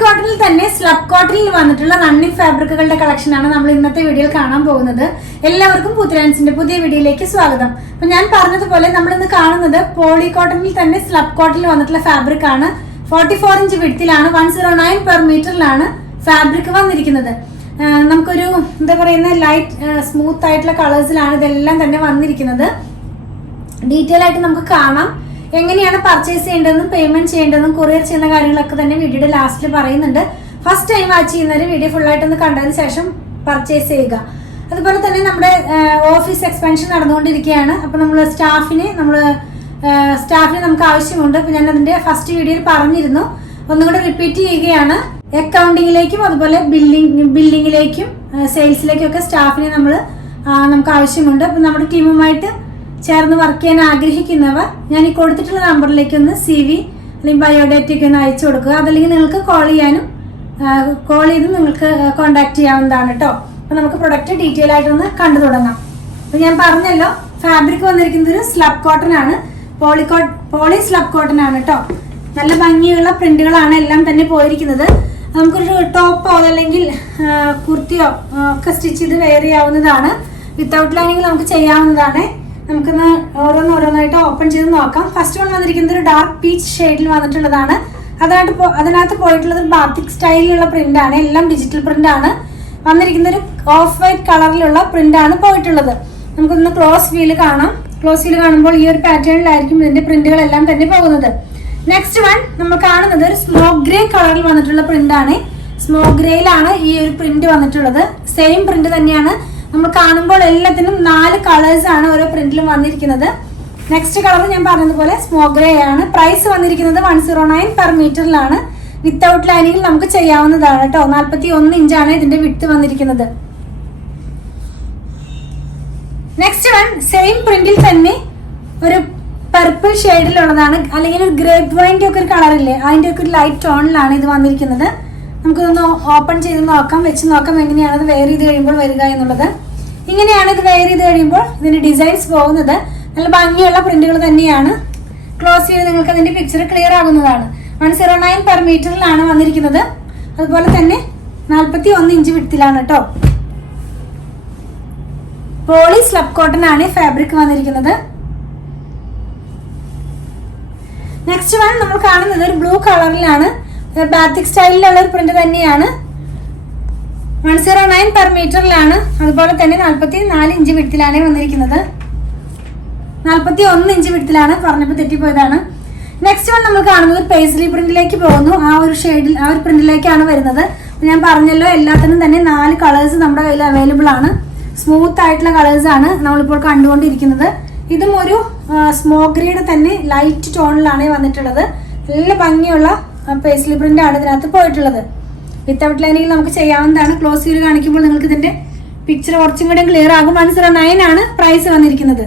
കോട്ടണിൽ തന്നെ സ്ലബ് കോട്ടണിൽ വന്നിട്ടുള്ള റണ്ണിങ് ഫാബ്രിക്കുകളുടെ കളക്ഷനാണ് നമ്മൾ ഇന്നത്തെ വീഡിയോയിൽ കാണാൻ പോകുന്നത്. എല്ലാവർക്കും പുതിരാൻസിന്റെ പുതിയ വീഡിയോയിലേക്ക് സ്വാഗതം. അപ്പൊ ഞാൻ പറഞ്ഞതുപോലെ നമ്മൾ ഇന്ന് കാണുന്നത് പോളി കോട്ടണിൽ തന്നെ സ്ലബ് കോട്ടണിൽ വന്നിട്ടുള്ള ഫാബ്രിക് ആണ്. 44 ഇഞ്ച് വിഡ്ത്തിലാണ്, 109 പെർ മീറ്ററിലാണ് ഫാബ്രിക് വന്നിരിക്കുന്നത്. നമുക്കൊരു എന്താ പറയുന്ന ലൈറ്റ് സ്മൂത്ത് ആയിട്ടുള്ള കളേഴ്സിലാണ് ഇതെല്ലാം തന്നെ വന്നിരിക്കുന്നത്. ഡീറ്റെയിൽ ആയിട്ട് നമുക്ക് കാണാം. എങ്ങനെയാണ് പർച്ചേസ് ചെയ്യേണ്ടതെന്നും പേയ്മെന്റ് ചെയ്യേണ്ടതെന്നും കൊറിയർ ചെയ്യുന്ന കാര്യങ്ങളൊക്കെ തന്നെ വീഡിയോയുടെ ലാസ്റ്റിൽ പറയുന്നുണ്ട്. ഫസ്റ്റ് ടൈം വാച്ച് ചെയ്യുന്നവർ വീഡിയോ ഫുൾ ആയിട്ടൊന്ന് കണ്ടതിന് ശേഷം പർച്ചേസ് ചെയ്യുക. അതുപോലെ തന്നെ നമ്മുടെ ഓഫീസ് എക്സ്പാൻഷൻ നടന്നുകൊണ്ടിരിക്കുകയാണ്. അപ്പോൾ നമ്മൾ സ്റ്റാഫിനെ നമുക്ക് ആവശ്യമുണ്ട്. അപ്പോൾ ഞാൻ അതിന്റെ ഫസ്റ്റ് വീഡിയോയിൽ പറഞ്ഞിരുന്നു, ഒന്നുകൂടെ റിപ്പീറ്റ് ചെയ്യുകയാണ്. അക്കൗണ്ടിങ്ങിലേക്കും അതുപോലെ ബില്ലിങ്ങിലേക്കും സെയിൽസിലേക്കും ഒക്കെ സ്റ്റാഫിനെ നമുക്ക് ആവശ്യമുണ്ട്. അപ്പോൾ നമ്മുടെ ടീമുമായിട്ട് ചേർന്ന് വർക്ക് ചെയ്യാൻ ആഗ്രഹിക്കുന്നവർ ഞാൻ ഈ കൊടുത്തിട്ടുള്ള നമ്പറിലേക്ക് ഒന്ന് CV അല്ലെങ്കിൽ ബയോഡേറ്റയ്ക്ക് ഒന്ന് അയച്ചു കൊടുക്കുക. അതല്ലെങ്കിൽ നിങ്ങൾക്ക് കോൾ ചെയ്ത് നിങ്ങൾക്ക് കോൺടാക്ട് ചെയ്യാവുന്നതാണ് കേട്ടോ. അപ്പോൾ നമുക്ക് പ്രൊഡക്റ്റ് ഡീറ്റെയിൽ ആയിട്ടൊന്ന് കണ്ടു തുടങ്ങാം. അപ്പോൾ ഞാൻ പറഞ്ഞല്ലോ, ഫാബ്രിക് വന്നിരിക്കുന്നത് ഒരു സ്ലബ് കോട്ടൺ ആണ്, പോളി സ്ലബ് കോട്ടൺ ആണ് കേട്ടോ. നല്ല ഭംഗിയുള്ള പ്രിന്റുകളാണ് എല്ലാം തന്നെ പോയിരിക്കുന്നത്. നമുക്കൊരു ടോപ്പോ അതല്ലെങ്കിൽ കുർത്തിയോ ഒക്കെ സ്റ്റിച്ച് ചെയ്ത് വെയർ ചെയ്യാവുന്നതാണ്. വിത്തൗട്ട് ലൈനിങ് നമുക്ക് ചെയ്യാവുന്നതാണ്. നമുക്കൊന്ന് ഓരോന്നായിട്ട് ഓപ്പൺ ചെയ്ത് നോക്കാം. ഫസ്റ്റ് വൺ വന്നിരിക്കുന്നത് ഒരു ഡാർക്ക് പീച്ച് ഷെയ്ഡിൽ വന്നിട്ടുള്ളതാണ്. അതിനകത്ത് പോയിട്ടുള്ളത് ബാത്തിക് സ്റ്റൈലിലുള്ള പ്രിന്റ് ആണ്. എല്ലാം ഡിജിറ്റൽ പ്രിന്റ് ആണ് വന്നിരിക്കുന്ന. ഒരു ഓഫ് വൈറ്റ് കളറിലുള്ള പ്രിന്റ് ആണ് പോയിട്ടുള്ളത്. നമുക്കൊന്ന് ക്ലോസ് വ്യൂല് കാണാം. ക്ലോസ് വ്യൂല് കാണുമ്പോൾ ഈ ഒരു പാറ്റേണിലായിരിക്കും ഇതിന്റെ പ്രിന്റുകളെല്ലാം തന്നെ പോകുന്നത്. നെക്സ്റ്റ് വൺ നമ്മൾ കാണുന്നത് ഒരു സ്മോക്ക് ഗ്രേ കളറിൽ വന്നിട്ടുള്ള പ്രിന്റ് ആണ്. സ്മോക്ക് ഗ്രേയിലാണ് ഈ ഒരു പ്രിന്റ് വന്നിട്ടുള്ളത്. സെയിം പ്രിന്റ് തന്നെയാണ്. നമ്മൾ കാണുമ്പോൾ എല്ലാത്തിനും 4 കളേഴ്സ് ആണ് ഓരോ പ്രിന്റിലും വന്നിരിക്കുന്നത്. നെക്സ്റ്റ് കളർ ഞാൻ പറഞ്ഞതുപോലെ സ്മോക്ക് ഗ്രേ ആണ്. പ്രൈസ് വന്നിരിക്കുന്നത് 109 പെർ മീറ്ററിലാണ്. വിത്തൗട്ട് ലൈനിങ്ങിൽ നമുക്ക് ചെയ്യാവുന്നതാണ് കേട്ടോ. 41 ഇഞ്ചാണ് ഇതിന്റെ വിഡ്ത്ത് വന്നിരിക്കുന്നത്. നെക്സ്റ്റ് വൺ സെയിം പ്രിന്റിൽ തന്നെ ഒരു പർപ്പിൾ ഷെയ്ഡിലുള്ളതാണ്, അല്ലെങ്കിൽ ഒരു ഗ്രേപ്പ് വൈൻ്റെ ഒക്കെ ഒരു കളറില്ലേ, അതിന്റെ ഒക്കെ ഒരു ലൈറ്റ് ടോണിലാണ് ഇത് വന്നിരിക്കുന്നത്. നമുക്കിതൊന്ന് ഓപ്പൺ ചെയ്ത് നോക്കാം, വെച്ച് നോക്കാം എങ്ങനെയാണ് ഇത് വെയർ ചെയ്ത് കഴിയുമ്പോൾ വരിക എന്നുള്ളത്. ഇങ്ങനെയാണ് ഇത് വെയർ ചെയ്ത് കഴിയുമ്പോൾ ഇതിന്റെ ഡിസൈൻസ് പോകുന്നത്. നല്ല ഭംഗിയുള്ള പ്രിന്റുകൾ തന്നെയാണ്. ക്ലോസ് ചെയ്ത് നിങ്ങൾക്ക് അതിന്റെ പിക്ചർ ക്ലിയർ ആകുന്നതാണ്. 109 പെർ മീറ്ററിലാണ് വന്നിരിക്കുന്നത്. അതുപോലെ തന്നെ 41 ഇഞ്ച് വിഡ്ത്തിലാണ് കേട്ടോ. പോളി സ്ലബ് കോട്ടൺ ആണ് ഫാബ്രിക് വന്നിരിക്കുന്നത്. നെക്സ്റ്റ് വൺ നമ്മൾ കാണുന്നത് ഒരു ബ്ലൂ കളറിലാണ്, ബാത്തിക് സ്റ്റൈലിലുള്ള ഒരു പ്രിന്റ് തന്നെയാണ്. 109 പെർ മീറ്ററിലാണ്. അതുപോലെ തന്നെ 44 ഇഞ്ച് വിഡ്ത്തിലാണ് വന്നിരിക്കുന്നത്. 41 ഇഞ്ച് വിഡ്ത്തിലാണ്, പറഞ്ഞപ്പോൾ തെറ്റിപ്പോയതാണ്. നെക്സ്റ്റ് വൺ നമ്മൾ കാണുന്നത് പേസ്ലി പ്രിന്റിലേക്ക് പോകുന്നു. ആ ഒരു പ്രിന്റിലേക്കാണ് വരുന്നത്. ഞാൻ പറഞ്ഞല്ലോ, എല്ലാത്തിനും തന്നെ 4 കളേഴ്സ് നമ്മുടെ കയ്യിൽ അവൈലബിൾ ആണ്. സ്മൂത്ത് ആയിട്ടുള്ള കളേഴ്സ് ആണ് നമ്മളിപ്പോൾ കണ്ടുകൊണ്ടിരിക്കുന്നത്. ഇതും ഒരു സ്മോക്ക് ഗ്രേയുടെ തന്നെ ലൈറ്റ് ടോണിലാണ് വന്നിട്ടുള്ളത്. നല്ല ഭംഗിയുള്ള പേസ്ലി പ്രിന്റ് ആണ് ഇതിനകത്ത് പോയിട്ടുള്ളത്. വിത്തൗട്ട് ലൈനിങ്ങിൽ നമുക്ക് ചെയ്യാവുന്നതാണ്. ക്ലോസ് ചെയ്ത് കാണിക്കുമ്പോൾ നിങ്ങൾക്ക് ഇതിന്റെ പിക്ചർ കുറച്ചും കൂടെ ക്ലിയർ ആകും. 109 ആണ് പ്രൈസ് വന്നിരിക്കുന്നത്.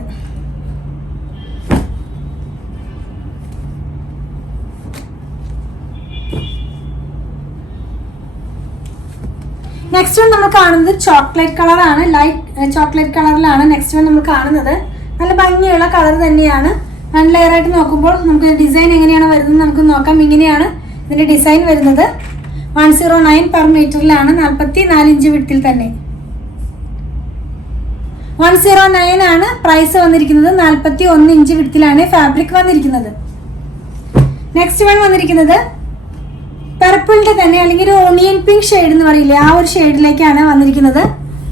നെക്സ്റ്റ് വൺ നമ്മൾ കാണുന്നത് ചോക്ലേറ്റ് കളറാണ്, ലൈറ്റ് ചോക്ലേറ്റ് കളറിലാണ് നെക്സ്റ്റ് വൺ നമ്മൾ കാണുന്നത്. നല്ല ഭംഗിയുള്ള കളർ തന്നെയാണ്. 1 ലെയർ ആയിട്ട് നോക്കുമ്പോൾ നമുക്ക് ഡിസൈൻ എങ്ങനെയാണ് വരുന്നത് നമുക്ക് നോക്കാം. ഇങ്ങനെയാണ് ഇതിന്റെ ഡിസൈൻ വരുന്നത്. 109 പെർ മീറ്ററിലാണ്, 44 ഇഞ്ച് വിഡ്ത്തിൽ തന്നെ. 109 ആണ് പ്രൈസ് വന്നിരിക്കുന്നത്. 41 ഇഞ്ച് വിഡ്ത്തിലാണ് ഫാബ്രിക് വന്നിരിക്കുന്നത്. നെക്സ്റ്റ് വൺ വന്നിരിക്കുന്നത് പർപ്പിളിന്റെ തന്നെ, അല്ലെങ്കിൽ ഒരു ഓണിയൻ പിങ്ക് ഷെയ്ഡ് എന്ന് പറയില്ലേ, ആ ഒരു ഷെയ്ഡിലേക്കാണ് വന്നിരിക്കുന്നത്.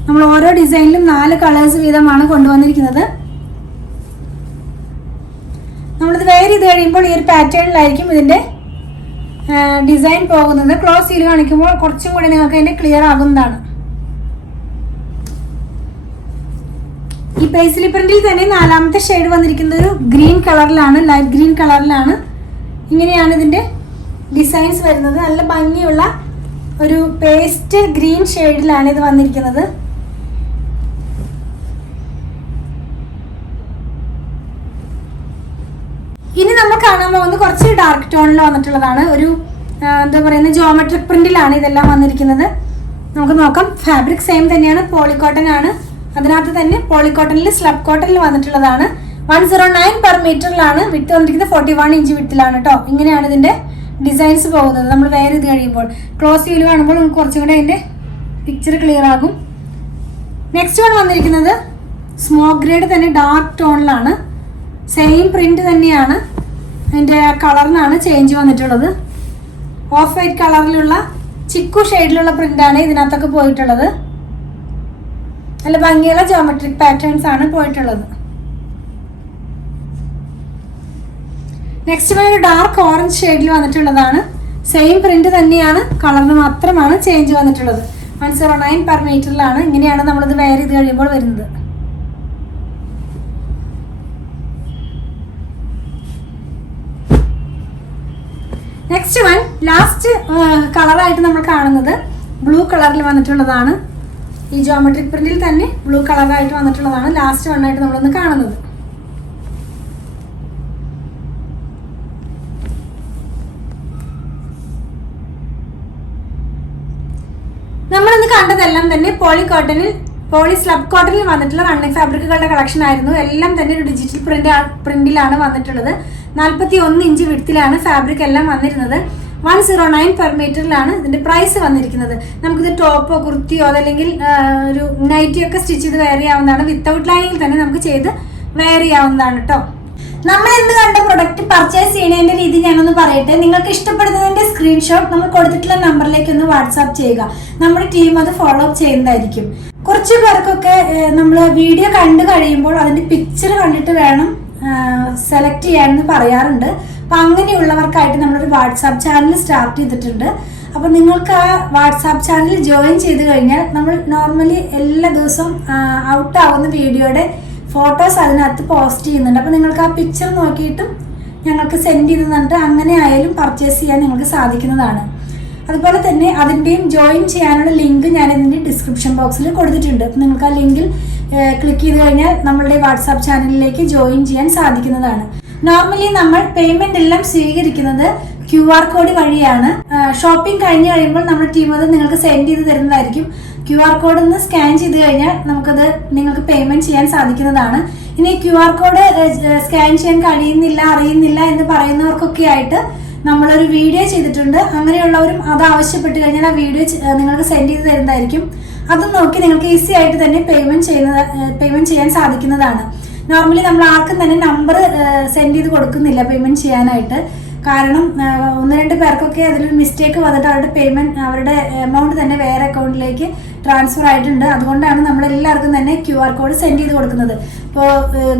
നമ്മൾ ഓരോ ഡിസൈനിലും 4 കളേഴ്സ് വീതമാണ് കൊണ്ടുവന്നിരിക്കുന്നത്. നമ്മളിത് വെയർ ചെയ്ത് കഴിയുമ്പോൾ ഈ ഒരു പാറ്റേണിലായിരിക്കും ഇതിന്റെ ഡിസൈൻ പോകുന്നത്. ക്ലോസ് ചെയ്ത് കാണിക്കുമ്പോൾ കുറച്ചും കൂടി നിങ്ങൾക്ക് അതിന്റെ ക്ലിയർ ആകുന്നതാണ്. ഈ പേസ്ലി പ്രിന്റിൽ തന്നെ 4ാമത്തെ ഷെയ്ഡ് വന്നിരിക്കുന്നത് ഒരു ഗ്രീൻ കളറിലാണ്, ലൈറ്റ് ഗ്രീൻ കളറിലാണ്. ഇങ്ങനെയാണ് ഇതിന്റെ ഡിസൈൻസ് വരുന്നത്. നല്ല ഭംഗിയുള്ള ഒരു പേസ്റ്റ് ഗ്രീൻ ഷെയ്ഡിലാണ് ഇത് വന്നിരിക്കുന്നത്. ഇനി നമ്മൾ കാണാൻ പോകുന്നത് കുറച്ച് ഡാർക്ക് ടോണിൽ വന്നിട്ടുള്ളതാണ്. ഒരു എന്താ പറയുന്നത്, ജോമെട്രിക് പ്രിന്റിലാണ് ഇതെല്ലാം വന്നിരിക്കുന്നത്. നമുക്ക് നോക്കാം. ഫാബ്രിക് സെയിം തന്നെയാണ്, പോളിക്കോട്ടൺ ആണ്. അതിനകത്ത് തന്നെ പോളിക്കോട്ടണിൽ സ്ലബ് കോട്ടണിൽ വന്നിട്ടുള്ളതാണ്. 109 പെർ മീറ്ററിലാണ്. വിഡ്ത്ത് വന്നിരിക്കുന്നത് 41 ഇഞ്ച് വിഡ്ത്തിലാണ് കേട്ടോ. ഇങ്ങനെയാണ് ഇതിന്റെ ഡിസൈൻസ് പോകുന്നത് നമ്മൾ വെയർ ചെയ്ത് കഴിയുമ്പോൾ. ക്ലോസ് വ്യൂവിൽ കാണുമ്പോൾ നമുക്ക് കുറച്ചും കൂടെ അതിൻ്റെ പിക്ചർ ക്ലിയർ ആകും. നെക്സ്റ്റ് വൺ വന്നിരിക്കുന്നത് സ്മോക്ക് ഗ്രേഡ് തന്നെ ഡാർക്ക് ടോണിലാണ്. സെയിം പ്രിന്റ് തന്നെയാണ്, അതിൻ്റെ കളറിനാണ് ചേഞ്ച് വന്നിട്ടുള്ളത്. ഓഫ് വൈറ്റ് കളറിലുള്ള ചിക്കു ഷെയ്ഡിലുള്ള പ്രിന്റാണ് ഇതിനകത്തൊക്കെ പോയിട്ടുള്ളത്. നല്ല ഭംഗിയുള്ള ജോമെട്രിക് പാറ്റേൺസ് ആണ് പോയിട്ടുള്ളത്. നെക്സ്റ്റ് ഒരു ഡാർക്ക് ഓറഞ്ച് ഷെയ്ഡിൽ വന്നിട്ടുള്ളതാണ്. സെയിം പ്രിന്റ് തന്നെയാണ്, കളറിന് മാത്രമാണ് ചേഞ്ച് വന്നിട്ടുള്ളത്. 109 പെർ മീറ്ററിലാണ്. ഇങ്ങനെയാണ് നമ്മളിത് വെയർ ചെയ്ത് കഴിയുമ്പോൾ വരുന്നത്. നെക്സ്റ്റ് വൺ ലാസ്റ്റ് കളറായിട്ട് നമ്മൾ കാണുന്നത് ബ്ലൂ കളറിൽ വന്നിട്ടുള്ളതാണ്. ഈ ജോമെട്രിക് പ്രിന്റിൽ തന്നെ ബ്ലൂ കളറായിട്ട് വന്നിട്ടുള്ളതാണ് ലാസ്റ്റ് വണ്ണായിട്ട് നമ്മളൊന്ന് കാണുന്നത്. നമ്മളിന്ന് കണ്ടതെല്ലാം തന്നെ പോളി സ്ലബ് കോട്ടണിൽ വന്നിട്ടുള്ള റണ്ണിങ് ഫാബ്രിക്കുകളുടെ കളക്ഷൻ ആയിരുന്നു. എല്ലാം തന്നെ ഒരു ഡിജിറ്റൽ പ്രിന്റിലാണ് വന്നിട്ടുള്ളത്. 41 ഇഞ്ച് വിഡ്ത്തിലാണ് ഫാബ്രിക് എല്ലാം വന്നിരുന്നത്. 109 പെർ മീറ്ററിലാണ് ഇതിന്റെ പ്രൈസ് വന്നിരിക്കുന്നത്. നമുക്കിത് ടോപ്പോ കുർത്തിയോ അതല്ലെങ്കിൽ ഒരു നൈറ്റിയോ ഒക്കെ സ്റ്റിച്ച് ചെയ്ത് വെയർ ചെയ്യാവുന്നതാണ്. വിത്തൗട്ട് ലൈനിൽ തന്നെ നമുക്ക് ചെയ്ത് വെയർ ചെയ്യാവുന്നതാണ് കേട്ടോ. നമ്മൾ ഇന്ന് കണ്ട പ്രൊഡക്റ്റ് പർച്ചേസ് ചെയ്യുന്നതിന്റെ രീതി ഞാനൊന്ന് പറയട്ടെ. നിങ്ങൾക്ക് ഇഷ്ടപ്പെടുന്നതിന്റെ സ്ക്രീൻഷോട്ട് നമ്മൾ കൊടുത്തിട്ടുള്ള നമ്പറിലേക്ക് ഒന്ന് വാട്സാപ്പ് ചെയ്യുക. നമ്മുടെ ടീം അത് ഫോളോ അപ്പ് ചെയ്യുന്നതായിരിക്കും. കുറച്ച് പേർക്കൊക്കെ നമ്മൾ വീഡിയോ കണ്ടു കഴിയുമ്പോൾ അതിന്റെ പിക്ചർ കണ്ടിട്ട് വേണം സെലക്ട് ചെയ്യാനെന്ന് പറയാറുണ്ട്. അപ്പം അങ്ങനെയുള്ളവർക്കായിട്ട് നമ്മളൊരു വാട്സാപ്പ് ചാനൽ സ്റ്റാർട്ട് ചെയ്തിട്ടുണ്ട്. അപ്പം നിങ്ങൾക്ക് ആ വാട്സാപ്പ് ചാനൽ ജോയിൻ ചെയ്ത് കഴിഞ്ഞാൽ നമ്മൾ നോർമലി എല്ലാ ദിവസവും ഔട്ട് ആവുന്ന വീഡിയോയുടെ ഫോട്ടോസ് അതിനകത്ത് പോസ്റ്റ് ചെയ്യുന്നുണ്ട്. അപ്പോൾ നിങ്ങൾക്ക് ആ പിക്ചർ നോക്കിയിട്ടും ഞങ്ങൾക്ക് സെൻഡ് ചെയ്ത് തന്നിട്ട് അങ്ങനെ ആയാലും പർച്ചേസ് ചെയ്യാൻ നിങ്ങൾക്ക് സാധിക്കുന്നതാണ്. അതുപോലെ തന്നെ അതിൻ്റെയും ജോയിൻ ചെയ്യാനുള്ള ലിങ്ക് ഞാൻ ഇതിൻ്റെ ഡിസ്ക്രിപ്ഷൻ ബോക്സിൽ കൊടുത്തിട്ടുണ്ട്. അപ്പം നിങ്ങൾക്ക് ആ ലിങ്കിൽ ക്ലിക്ക് ചെയ്ത് കഴിഞ്ഞാൽ നമ്മളുടെ വാട്സാപ്പ് ചാനലിലേക്ക് ജോയിൻ ചെയ്യാൻ സാധിക്കുന്നതാണ്. നോർമലി നമ്മൾ പേയ്മെന്റ് എല്ലാം സ്വീകരിക്കുന്നത് QR കോഡ് വഴിയാണ്. ഷോപ്പിംഗ് കഴിഞ്ഞ് കഴിയുമ്പോൾ നമ്മുടെ ടീം അത് നിങ്ങൾക്ക് സെൻഡ് ചെയ്ത് തരുന്നതായിരിക്കും. QR കോഡ് ഒന്ന് സ്കാൻ ചെയ്ത് കഴിഞ്ഞാൽ നമുക്കത് നിങ്ങൾക്ക് പേയ്മെന്റ് ചെയ്യാൻ സാധിക്കുന്നതാണ്. ഇനി QR കോഡ് സ്കാൻ ചെയ്യാൻ കഴിയുന്നില്ല, അറിയുന്നില്ല എന്ന് പറയുന്നവർക്കൊക്കെ ആയിട്ട് നമ്മളൊരു വീഡിയോ ചെയ്തിട്ടുണ്ട്. അങ്ങനെയുള്ളവരും അത് ആവശ്യപ്പെട്ട് കഴിഞ്ഞാൽ ആ വീഡിയോ നിങ്ങൾക്ക് സെൻഡ് ചെയ്ത് തരുന്നതായിരിക്കും. അത് നോക്കി നിങ്ങൾക്ക് ഈസി ആയിട്ട് തന്നെ പേയ്മെന്റ് ചെയ്യാൻ സാധിക്കുന്നതാണ്. നോർമലി നമ്മൾ ആർക്കും തന്നെ നമ്പർ സെൻഡ് ചെയ്ത് കൊടുക്കുന്നില്ല പേയ്മെന്റ് ചെയ്യാനായിട്ട്. കാരണം 1-2 പേർക്കൊക്കെ അതിലൊരു മിസ്റ്റേക്ക് വന്നിട്ട് അവരുടെ എമൗണ്ട് തന്നെ വേറെ അക്കൗണ്ടിലേക്ക് ട്രാൻസ്ഫർ ആയിട്ടുണ്ട്. അതുകൊണ്ടാണ് നമ്മൾ എല്ലാവർക്കും തന്നെ QR കോഡ് സെൻഡ് ചെയ്ത് കൊടുക്കുന്നത്. ഇപ്പോൾ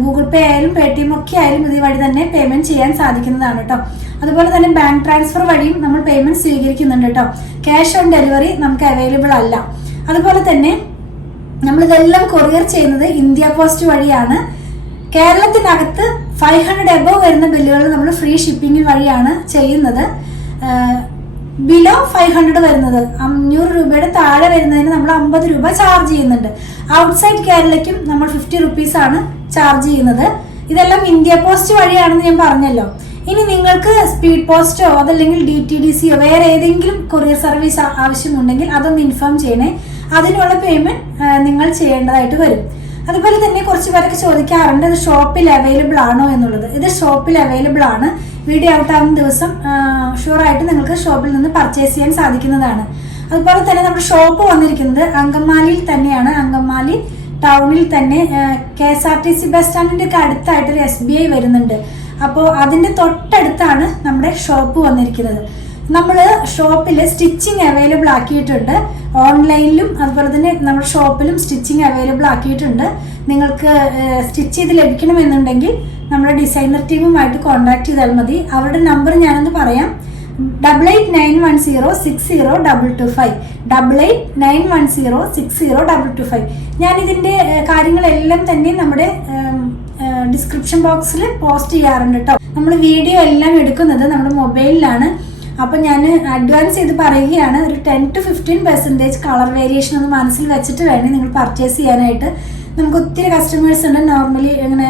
ഗൂഗിൾ പേ ആയാലും Paytm ഒക്കെ ആയാലും ഇത് വഴി തന്നെ പേയ്മെന്റ് ചെയ്യാൻ സാധിക്കുന്നതാണ് കേട്ടോ. അതുപോലെ തന്നെ ബാങ്ക് ട്രാൻസ്ഫർ വഴിയും നമ്മൾ പേയ്മെന്റ് സ്വീകരിക്കുന്നുണ്ട് കേട്ടോ. ക്യാഷ് ഓൺ ഡെലിവറി നമുക്ക് അവൈലബിൾ അല്ല. അതുപോലെ തന്നെ നമ്മളിതെല്ലാം കൊറിയർ ചെയ്യുന്നത് ഇന്ത്യ പോസ്റ്റ് വഴിയാണ്. കേരളത്തിനകത്ത് 500 എബോവ് വരുന്ന ബില്ലുകൾ നമ്മൾ ഫ്രീ ഷിപ്പിംഗ് വഴിയാണ് ചെയ്യുന്നത്. ബിലോ 500 വരുന്നത് 500 രൂപയുടെ താഴെ വരുന്നതിന് നമ്മൾ 50 രൂപ ചാർജ് ചെയ്യുന്നുണ്ട്. ഔട്ട്സൈഡ് കേരളയ്ക്കും നമ്മൾ 50 റുപ്പീസാണ് ചാർജ് ചെയ്യുന്നത്. ഇതെല്ലാം ഇന്ത്യ പോസ്റ്റ് വഴിയാണെന്ന് ഞാൻ പറഞ്ഞല്ലോ. ഇനി നിങ്ങൾക്ക് സ്പീഡ് പോസ്റ്റോ അതല്ലെങ്കിൽ DTDCയോ വേറെ ഏതെങ്കിലും കൊറിയർ സർവീസ് ആവശ്യമുണ്ടെങ്കിൽ അതൊന്ന് ഇൻഫോം ചെയ്യണേ. അതിനുള്ള പേയ്മെന്റ് നിങ്ങൾ ചെയ്യേണ്ടതായിട്ട് വരും. അതുപോലെ തന്നെ കുറച്ച് പേരൊക്കെ ചോദിക്കാറുണ്ട് ഇത് ഷോപ്പിൽ അവൈലബിൾ ആണോ എന്നുള്ളത്. ഇത് ഷോപ്പിൽ അവൈലബിൾ ആണ്. വീഡിയോ ഔട്ട് ആവുന്ന ദിവസം ഷുവറായിട്ട് നിങ്ങൾക്ക് ഷോപ്പിൽ നിന്ന് പർച്ചേസ് ചെയ്യാൻ സാധിക്കുന്നതാണ്. അതുപോലെ തന്നെ നമ്മുടെ ഷോപ്പ് വന്നിരിക്കുന്നത് അങ്കമാലിയിൽ തന്നെയാണ്. അങ്കമാലി ടൗണിൽ തന്നെ KSRTC ബസ് സ്റ്റാൻഡിൻ്റെ ഒക്കെ അടുത്തായിട്ടൊരു SBI വരുന്നുണ്ട്. അപ്പോൾ അതിൻ്റെ തൊട്ടടുത്താണ് നമ്മുടെ ഷോപ്പ് വന്നിരിക്കുന്നത്. നമ്മൾ ഷോപ്പിൽ സ്റ്റിച്ചിങ് അവൈലബിൾ ആക്കിയിട്ടുണ്ട്. ഓൺലൈനിലും അതുപോലെ തന്നെ നമ്മുടെ ഷോപ്പിലും സ്റ്റിച്ചിങ് അവൈലബിൾ ആക്കിയിട്ടുണ്ട്. നിങ്ങൾക്ക് സ്റ്റിച്ച് ചെയ്ത് ലഭിക്കണമെന്നുണ്ടെങ്കിൽ നമ്മുടെ ഡിസൈനർ ടീമുമായിട്ട് കോൺടാക്ട് ചെയ്താൽ മതി. അവരുടെ നമ്പർ ഞാനൊന്ന് പറയാം. 8891060225 8891060225. ഞാനിതിൻ്റെ കാര്യങ്ങളെല്ലാം തന്നെ നമ്മുടെ ഡിസ്ക്രിപ്ഷൻ ബോക്സിൽ പോസ്റ്റ് ചെയ്യാറുണ്ട് കേട്ടോ. നമ്മൾ വീഡിയോ എല്ലാം എടുക്കുന്നത് നമ്മുടെ മൊബൈലിലാണ്. അപ്പം ഞാൻ അഡ്വാൻസ് ചെയ്ത് പറയുകയാണ്, ഒരു 10 to 15% കളർ വേരിയേഷൻ ഒന്ന് മനസ്സിൽ വെച്ചിട്ട് വേണം നിങ്ങൾ പർച്ചേസ് ചെയ്യാനായിട്ട്. നമുക്ക് ഒത്തിരി കസ്റ്റമേഴ്സ് ഉണ്ട് നോർമലി ഇങ്ങനെ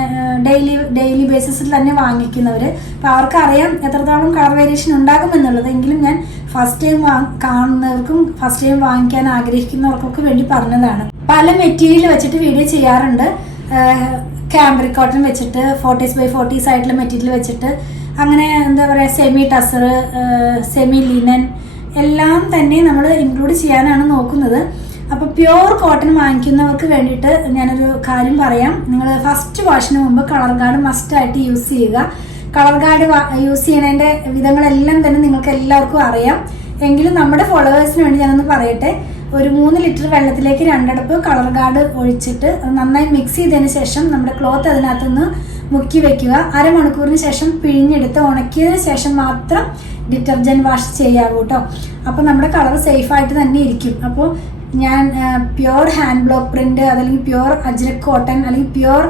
ഡെയിലി ബേസിസിൽ തന്നെ വാങ്ങിക്കുന്നവർ. അപ്പോൾ അവർക്കറിയാം എത്രത്തോളം കളർ വേരിയേഷൻ ഉണ്ടാകുമെന്നുള്ളത്. എങ്കിലും ഞാൻ ഫസ്റ്റ് ടൈം കാണുന്നവർക്കും ഫസ്റ്റ് ടൈം വാങ്ങിക്കാൻ ആഗ്രഹിക്കുന്നവർക്കൊക്കെ വേണ്ടി പറഞ്ഞതാണ്. പല മെറ്റീരിയൽ വെച്ചിട്ട് വീഡിയോ ചെയ്യാറുണ്ട്. ക്യാമ്പ്രിക് കോട്ടൺ വെച്ചിട്ട് 40s by 40s ആയിട്ടുള്ള മെറ്റീരിയൽ വെച്ചിട്ട്, അങ്ങനെ എന്താ പറയുക സെമി ടസർ, സെമി ലിനൻ എല്ലാം തന്നെ നമ്മൾ ഇൻക്ലൂഡ് ചെയ്യാനാണ് നോക്കുന്നത്. അപ്പോൾ പ്യുവർ കോട്ടൺ വാങ്ങിക്കുന്നവർക്ക് വേണ്ടിയിട്ട് ഞാനൊരു കാര്യം പറയാം. നിങ്ങൾ ഫസ്റ്റ് വാഷിന് മുമ്പ് കളർ ഗാർഡ് മസ്റ്റായിട്ട് യൂസ് ചെയ്യുക. കളർ ഗാർഡ് യൂസ് ചെയ്യണതിൻ്റെ വിധങ്ങളെല്ലാം തന്നെ നിങ്ങൾക്ക് എല്ലാവർക്കും അറിയാം. എങ്കിലും നമ്മുടെ ഫോളോവേഴ്സിന് വേണ്ടി ഞാനൊന്ന് പറയട്ടെ. ഒരു 3 ലിറ്റർ വെള്ളത്തിലേക്ക് 2 അടപ്പ് കളർ ഗാർഡ് ഒഴിച്ചിട്ട് നന്നായി മിക്സ് ചെയ്തതിന് ശേഷം നമ്മുടെ ക്ലോത്ത് അതിനകത്തുനിന്ന് മുക്കി വെക്കുക. അരമണിക്കൂറിന് ശേഷം പിഴിഞ്ഞെടുത്ത് ഉണക്കിയതിന് ശേഷം മാത്രം ഡിറ്റർജൻറ്റ് വാഷ് ചെയ്യാവൂ കേട്ടോ. അപ്പോൾ നമ്മുടെ കളർ സേഫായിട്ട് തന്നെ ഇരിക്കും. അപ്പോൾ ഞാൻ പ്യുവർ ഹാൻഡ് ബ്ലോക്ക് പ്രിന്റ്, അതല്ലെങ്കിൽ പ്യുവർ അജ്രക് കോട്ടൺ, അല്ലെങ്കിൽ പ്യുവർ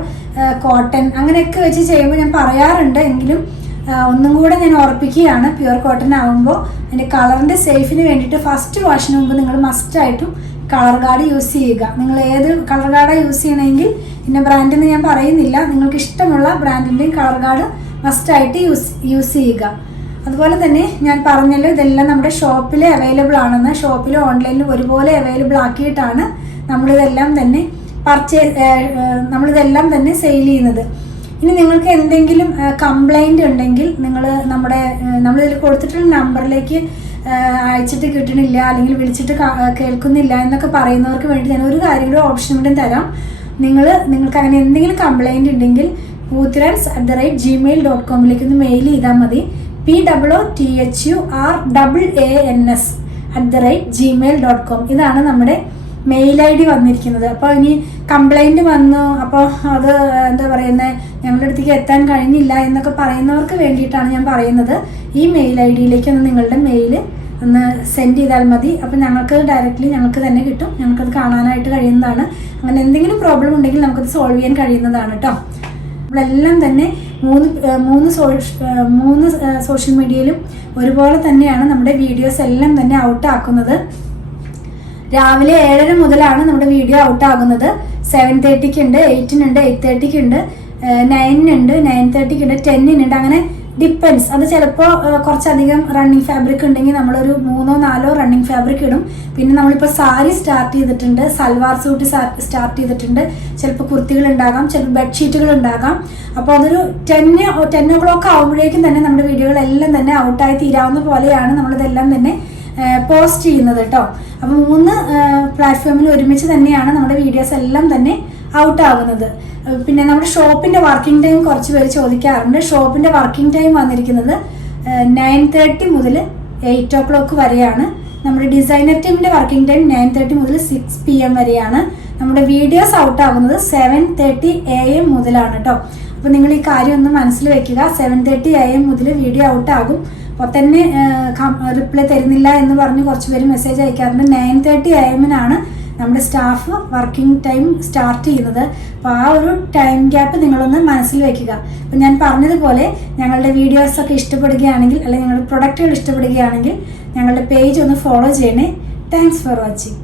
കോട്ടൺ അങ്ങനെയൊക്കെ വെച്ച് ചെയ്യുമ്പോൾ ഞാൻ പറയാറുണ്ട്. എങ്കിലും ഒന്നും കൂടെ ഞാൻ ഓർപ്പിക്കുകയാണ്, പ്യുവർ കോട്ടൺ ആകുമ്പോൾ അതിൻ്റെ കളറിൻ്റെ സേഫിന് വേണ്ടിയിട്ട് ഫസ്റ്റ് വാഷിന് മുമ്പ് നിങ്ങൾ മസ്റ്റായിട്ടും കളർ ഗാർഡ് യൂസ് ചെയ്യുക. നിങ്ങൾ ഏത് കളർ ഗാർഡാണ് യൂസ് ചെയ്യണമെങ്കിൽ ഇന്ന ബ്രാൻഡെന്ന് ഞാൻ പറയുന്നില്ല, നിങ്ങൾക്ക് ഇഷ്ടമുള്ള ബ്രാൻഡിൻ്റെയും കളർ ഗാർഡ് മസ്റ്റായിട്ട് യൂസ് ചെയ്യുക. അതുപോലെ തന്നെ ഞാൻ പറഞ്ഞല്ലോ, ഇതെല്ലാം നമ്മുടെ ഷോപ്പിൽ അവൈലബിൾ ആണെന്ന്. ഷോപ്പിലും ഓൺലൈനിലും ഒരുപോലെ അവൈലബിൾ ആക്കിയിട്ടാണ് നമ്മളിതെല്ലാം തന്നെ സെയിൽ ചെയ്യുന്നത്. ഇനി നിങ്ങൾക്ക് എന്തെങ്കിലും കംപ്ലൈൻറ്റ് ഉണ്ടെങ്കിൽ നമ്മളിതിൽ കൊടുത്തിട്ടുള്ള നമ്പറിലേക്ക് അയച്ചിട്ട് കിട്ടണില്ല, അല്ലെങ്കിൽ വിളിച്ചിട്ട് കേൾക്കുന്നില്ല എന്നൊക്കെ പറയുന്നവർക്ക് വേണ്ടി ഞാൻ ഒരു കാര്യം കൂടെ ഓപ്ഷൻ കൂടെ തരാം. നിങ്ങൾക്ക് അങ്ങനെ എന്തെങ്കിലും കംപ്ലൈൻറ്റ് ഉണ്ടെങ്കിൽ poothirans@gmail.com ഒന്ന് മെയിൽ ചെയ്താൽ മതി. POOTHURANS@gmail.com ഇതാണ് നമ്മുടെ മെയിൽ ID വന്നിരിക്കുന്നത്. അപ്പോൾ ഇനി കംപ്ലൈൻറ്റ് വന്നു, അപ്പോൾ അത് എന്താ പറയുന്നത്, ഞങ്ങളുടെ അടുത്തേക്ക് എത്താൻ കഴിഞ്ഞില്ല എന്നൊക്കെ പറയുന്നവർക്ക് വേണ്ടിയിട്ടാണ് ഞാൻ പറയുന്നത്. ഈ മെയിൽ ID-യിലേക്ക് നിങ്ങളുടെ മെയിൽ ഒന്ന് സെൻഡ് ചെയ്താൽ മതി. അപ്പോൾ ഞങ്ങൾക്ക് തന്നെ കിട്ടും, ഞങ്ങൾക്കത് കാണാനായിട്ട് കഴിയുന്നതാണ്. അങ്ങനെ എന്തെങ്കിലും പ്രോബ്ലം ഉണ്ടെങ്കിൽ നമുക്കത് സോൾവ് ചെയ്യാൻ കഴിയുന്നതാണ് കേട്ടോ. നമ്മളെല്ലാം തന്നെ മൂന്ന് സോഷ്യൽ മീഡിയയിലും ഒരുപോലെ തന്നെയാണ് നമ്മുടെ വീഡിയോസ് എല്ലാം തന്നെ ഔട്ട് ആക്കുന്നത്. രാവിലെ 7:30 മുതലാണ് നമ്മുടെ വീഡിയോ ഔട്ട് ആകുന്നത്. 7:30 ഉണ്ട്, 8 8:30 ഉണ്ട്, 9 ഉണ്ട്, 9:30 ഉണ്ട്, 10 അങ്ങനെ ഡിപ്പെൻസ്. അത് ചിലപ്പോൾ കുറച്ചധികം റണ്ണിങ് ഫാബ്രിക് ഉണ്ടെങ്കിൽ നമ്മളൊരു 3-4 റണ്ണിങ് ഫാബ്രിക് ഇടും. പിന്നെ നമ്മളിപ്പോൾ സാരി സ്റ്റാർട്ട് ചെയ്തിട്ടുണ്ട്, സൽവാർ സൂട്ട് സ്റ്റാർട്ട് ചെയ്തിട്ടുണ്ട്, ചിലപ്പോൾ കുർത്തികൾ ഉണ്ടാകാം, ചിലപ്പോൾ ബെഡ്ഷീറ്റുകൾ ഉണ്ടാകാം. അപ്പോൾ അതൊരു 10 o'clock ആകുമ്പോഴേക്കും തന്നെ നമ്മുടെ വീഡിയോകളെല്ലാം തന്നെ ഔട്ടായി തീരാവുന്ന പോലെയാണ് നമ്മളിതെല്ലാം തന്നെ പോസ്റ്റ് ചെയ്യുന്നത് കേട്ടോ. അപ്പോൾ 3 പ്ലാറ്റ്ഫോമിൽ ഒരുമിച്ച് തന്നെയാണ് നമ്മുടെ വീഡിയോസ് എല്ലാം തന്നെ ഔട്ട് ആകുന്നത്. പിന്നെ നമ്മുടെ ഷോപ്പിൻ്റെ വർക്കിംഗ് ടൈം കുറച്ച് പേര് ചോദിക്കാറുണ്ട്. ഷോപ്പിൻ്റെ വർക്കിംഗ് ടൈം വന്നിരിക്കുന്നത് 9:30 മുതൽ 8 o'clock വരെയാണ്. നമ്മുടെ ഡിസൈനർ ടീമിൻ്റെ വർക്കിംഗ് ടൈം 9:30 മുതൽ 6 PM വരെയാണ്. നമ്മുടെ വീഡിയോസ് ഔട്ട് ആകുന്നത് 7:30 AM മുതലാണ് കേട്ടോ. അപ്പോൾ നിങ്ങൾ ഈ കാര്യം ഒന്ന് മനസ്സിൽ വെക്കുക. 7:30 AM മുതൽ വീഡിയോ ഔട്ട് ആകും. അപ്പോൾ തന്നെ റിപ്ലൈ തരുന്നില്ല എന്ന് പറഞ്ഞ് കുറച്ച് പേര് മെസ്സേജ് അയക്കാറുണ്ട്. 9:30 AM നമ്മുടെ സ്റ്റാഫ് വർക്കിംഗ് ടൈം സ്റ്റാർട്ട് ചെയ്യുന്നത്. അപ്പോൾ ആ ഒരു ടൈം ഗ്യാപ്പ് നിങ്ങളൊന്ന് മനസ്സിൽ വെക്കുക. അപ്പോൾ ഞാൻ പറഞ്ഞതുപോലെ ഞങ്ങളുടെ വീഡിയോസൊക്കെ ഇഷ്ടപ്പെടുകയാണെങ്കിൽ, അല്ലെങ്കിൽ ഞങ്ങളുടെ പ്രൊഡക്റ്റുകൾ ഇഷ്ടപ്പെടുകയാണെങ്കിൽ ഞങ്ങളുടെ പേജ് ഒന്ന് ഫോളോ ചെയ്യണേ. Thanks for watching.